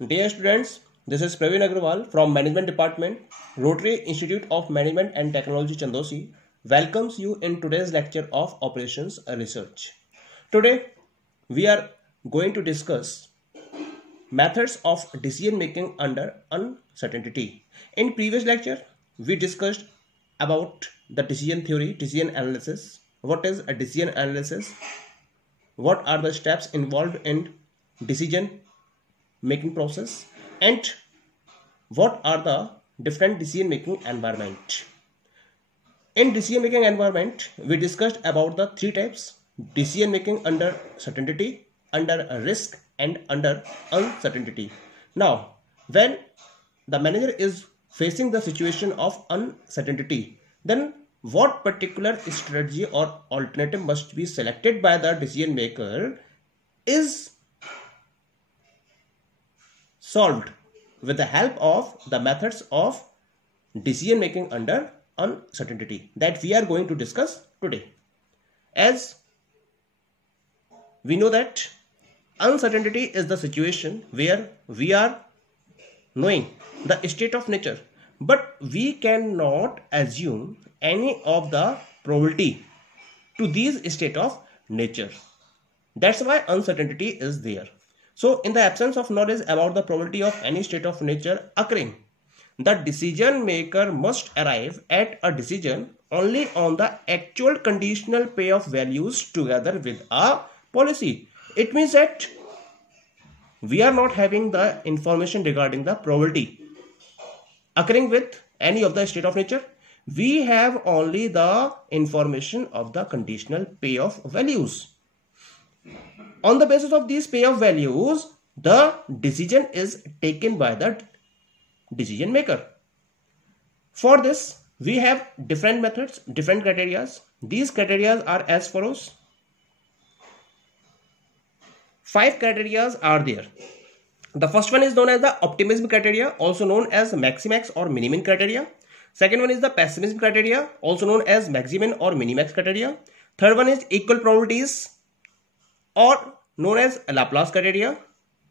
Dear students, this is Praveen Agrawal from Management Department, Rotary Institute of Management and Technology Chandosi welcomes you in today's lecture of Operations Research. Today, we are going to discuss methods of decision making under uncertainty. In previous lecture, we discussed about the decision theory, decision analysis. What is a decision analysis? What are the steps involved in decision making process, and what are the different decision making environment. In decision making environment, we discussed about the three types: decision making under certainty, under risk, and under uncertainty. Now, when the manager is facing the situation of uncertainty, then what particular strategy or alternative must be selected by the decision maker is solved with the help of the methods of decision making under uncertainty that we are going to discuss today. As we know that uncertainty is the situation where we are knowing the state of nature, but we cannot assume any of the probability to these state of nature. That's why uncertainty is there. So, in the absence of knowledge about the probability of any state of nature occurring, the decision maker must arrive at a decision only on the actual conditional payoff values together with a policy. It means that we are not having the information regarding the probability occurring with any of the state of nature. We have only the information of the conditional payoff values. On the basis of these payoff values, the decision is taken by the decision maker. For this, we have different methods, different criteria. These criteria are as follows. 5 criteria are there. The first one is known as the optimism criteria, also known as maximax or minimum criteria. Second one is the pessimism criteria, also known as maximum or minimax criteria. Third one is equal probabilities, or known as Laplace criteria.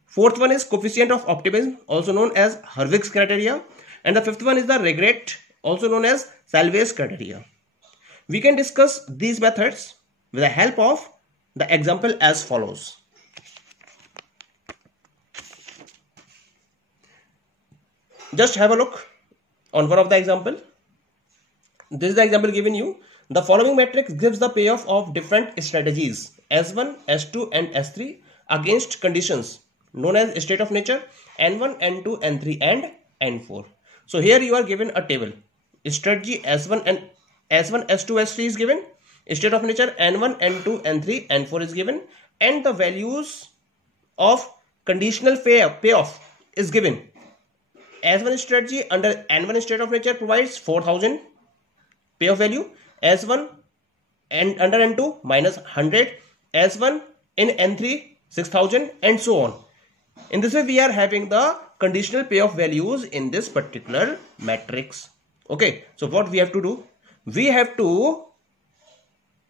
Fourth one is coefficient of optimism, also known as Hurwitz criteria. And the fifth one is the regret, also known as Salvage criteria. We can discuss these methods with the help of the example as follows. Just have a look on one of the example. This is the example given you. The following matrix gives the payoff of different strategies S1, S2 and S3 against conditions known as state of nature N1, N2, N3 and N4. So here you are given a table. Strategy S1 and S1, S2, S3 is given. State of nature N1, N2, N3, N4 is given. And the values of conditional payoff is given. S1 strategy under N1 state of nature provides 4000 payoff value. S1 and under N2 minus 100. S1 in N3 6000 and so on. In this way we are having the conditional payoff values in this particular matrix. Okay, so what we have to do? We have to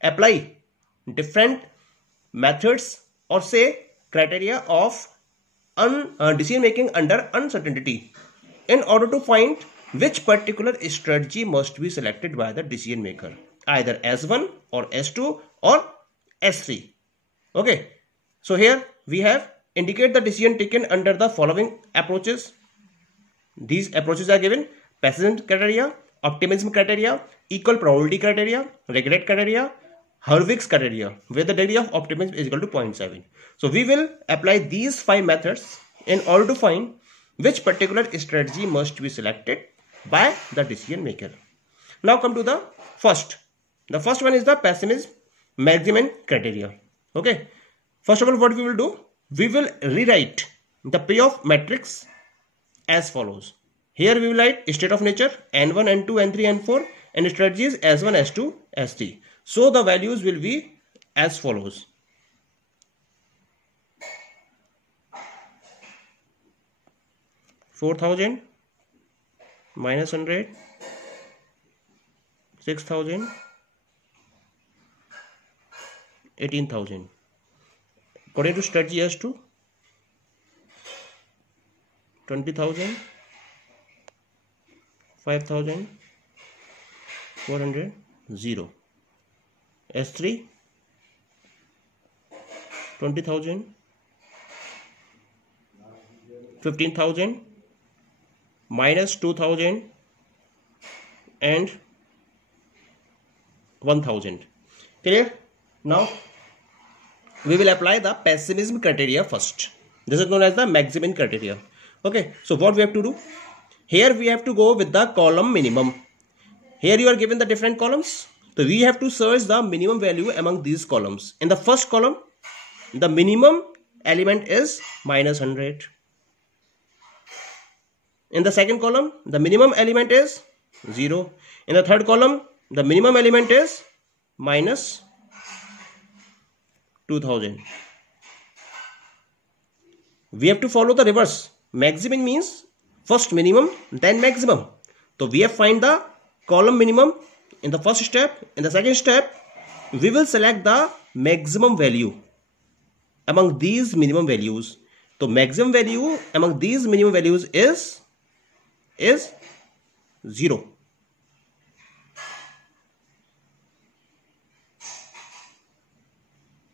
apply different methods or say criteria of decision making under uncertainty in order to find which particular strategy must be selected by the decision maker, either S1 or S2 or S3. Okay, so here we have indicate the decision taken under the following approaches. These approaches are given: pessimism criteria, optimism criteria, equal probability criteria, regret criteria, Hurwitz criteria, where the degree of optimism is equal to 0.7. So we will apply these 5 methods in order to find which particular strategy must be selected by the decision maker. Now come to the first. The first one is the pessimism maximum criteria. Okay. First of all, what we will do? We will rewrite the payoff matrix as follows. Here we will write state of nature N1, N2, N3, N4 and strategies S1, S2, S3. So the values will be as follows. (4,000) minus 100, 6,000, 18,000. According to strategy S2, 20,000, 5,000, 400, 0. S3 20,000, 15,000, minus 2,000 and 1,000. Clear? Now we will apply the pessimism criteria first. This is known as the maximum criteria. Okay, so what we have to do? Here we have to go with the column minimum. Here you are given the different columns. So we have to search the minimum value among these columns. In the first column, the minimum element is minus 100. In the second column, the minimum element is 0. In the third column, the minimum element is minus 2,000. We have to follow the reverse. Maximum means first minimum, then maximum. So we have find the column minimum in the first step. In the second step, we will select the maximum value among these minimum values. So maximum value among these minimum values is 0.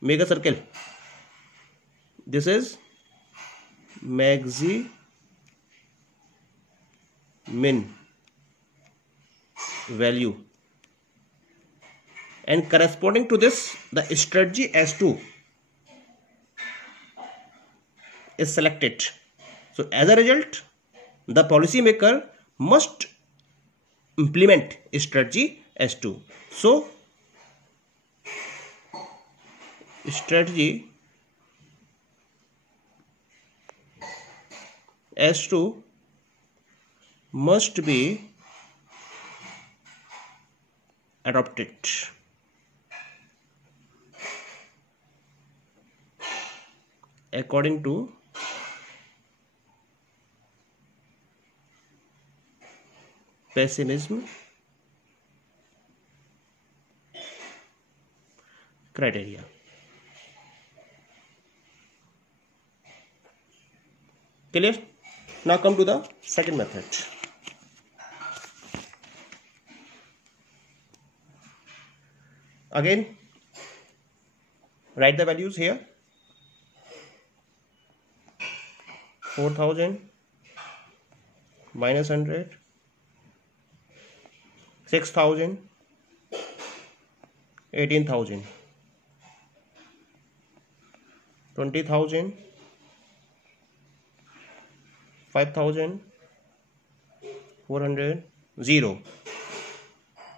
Make a circle. This is maxi min value, and corresponding to this, the strategy S2 is selected. So as a result, the policy maker must implement strategy S2. So strategy S2 must be adopted. According to pessimism criteria. Clear? Now come to the second method. Again, write the values here. 4,000 minus 100, 6,000, 18,000, 20,000, 5,000, 400, 0,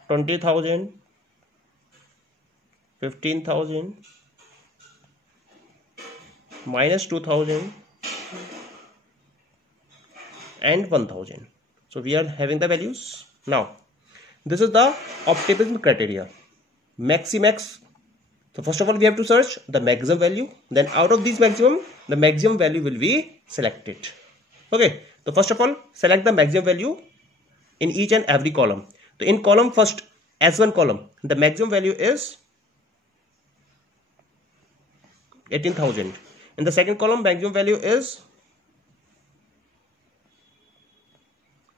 20,000, 15,000, minus 2,000 and 1,000. So we are having the values. Now this is the optimism criteria, maximax. So first of all we have to search the maximum value, then out of these maximum, the maximum value will be selected. Okay, so first of all select the maximum value in each and every column. So in column first, S1 column, the maximum value is 18,000. In the second column, maximum value is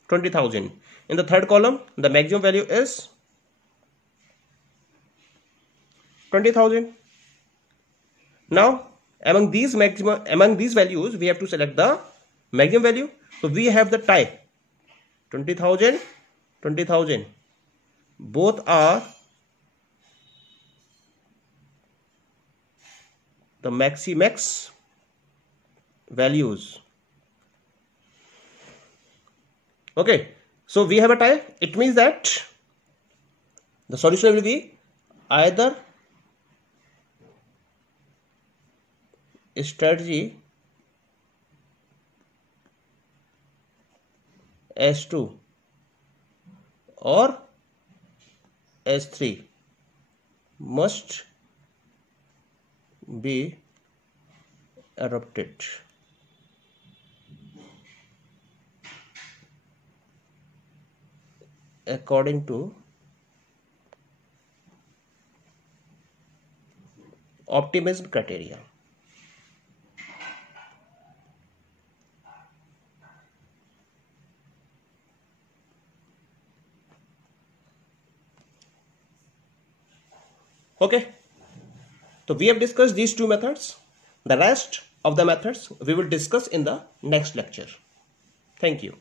20,000. In the third column, the maximum value is 20,000. Now among these values, we have to select the maximum value. So we have the tie 20,000, 20,000. Both are the maximax values. Okay, so we have a tie. It means that the solution will be either strategy S2 or S3 must be adopted. According to optimism criteria. Okay. So we have discussed these two methods. The rest of the methods we will discuss in the next lecture. Thank you.